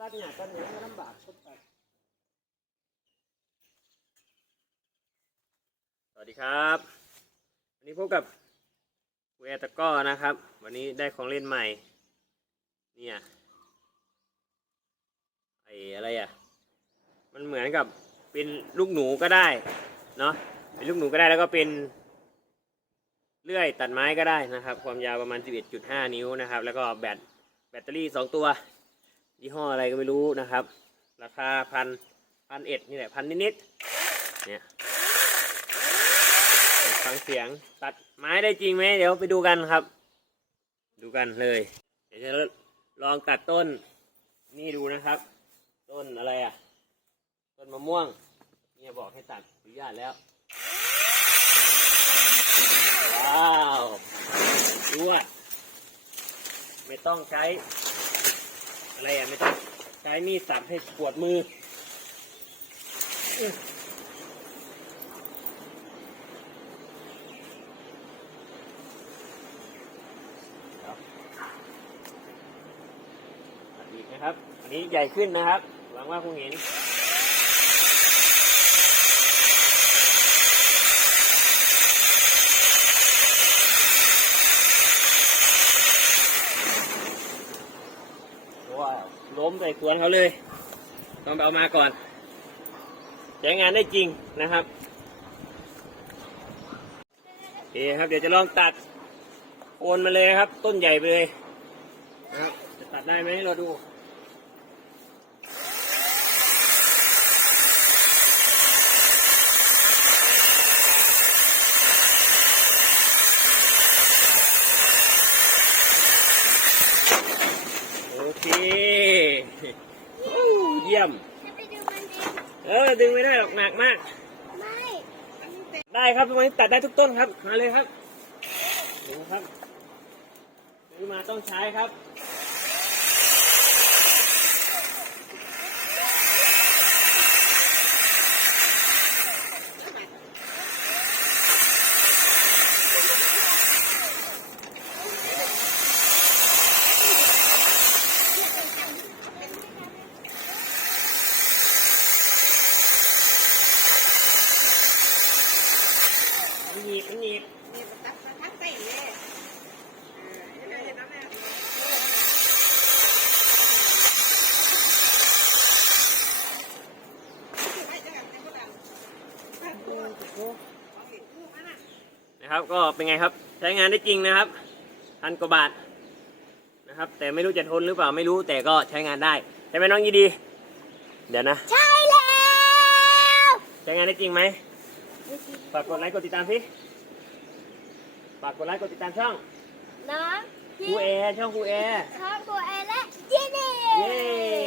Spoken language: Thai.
ตัดเนี่ยตัดเนี่ยมันลำบากคนตัดสวัสดีครับ วันนี้พบกับเวตะก้อนะครับ วันนี้ได้ของเล่นใหม่ เนี่ยไอ้อะไรอะ มันเหมือนกับเป็นลูกหนูก็ได้เนาะเป็นลูกหนูก็ได้แล้วก็เป็นเลื่อยตัดไม้ก็ได้นะครับ ความยาวประมาณ 11.5 นิ้วนะครับ แล้วก็แบตแบตเตอรี่ 2 ตัว ยี่ห้ออะไรก็ไม่รู้นะครับ ราคาพันพันเอ็ดนี่แหละพันนิดๆเนี่ยฟังเสียงตัดไม้ได้จริงไหมเดี๋ยวไปดูกันครับ ดูกันเลย เดี๋ยวจะลองตัดต้นนี่ดูนะครับ ต้นอะไรอะ ต้นมะม่วงเนี่ยบอกให้ตัดอนุญาตแล้ว ว้าวดูอะไม่ต้องใช้ อะไรอะไม่ต้องใช้มีดสับให้ปวดมือดีนะครับ อันนี้ใหญ่ขึ้นนะครับ หวังว่าคงเห็น ว้าวล้ มใส่สวนเขาเลยต้องไปเอามาก่อนใช้งานได้จริงนะครับโอเคครับเดี๋ยวจะลองตัดโอนมาเลยครับ ต้นใหญ่ไปเลยนะครับจะตัดได้ไหมเราดู โอเคโอ้ เยี่ยม จะไปดูมันเองเออดึงไม่ได้หรอกหนักมาก ไม่ได้ครับตรงนี้ตัดได้ทุกต้นครับมาเลยครับดูครับซื้อมาต้องใช้ครับ มันหนีบมันหนีบนี่ตัดทักเต้นเลยเออเห็นไหมเห็นไหมนะครับ ก็เป็นไงครับ ใช้งานได้จริงนะครับพันกว่าบาทนะครับ แต่ไม่รู้จะทนหรือเปล่าไม่รู้แต่ก็ใช้งานได้ใช่ไหมน้องยีดี เดี๋ยวนะ ใช่แล้ว ใช้งานได้จริงไหม ฝากกดไลค์กดติดตามสิฝากกดไลค์กดติดตามช่องน้องครูแอร์ช่องครูแอร์ ชอบตัวเอและยินดี เย้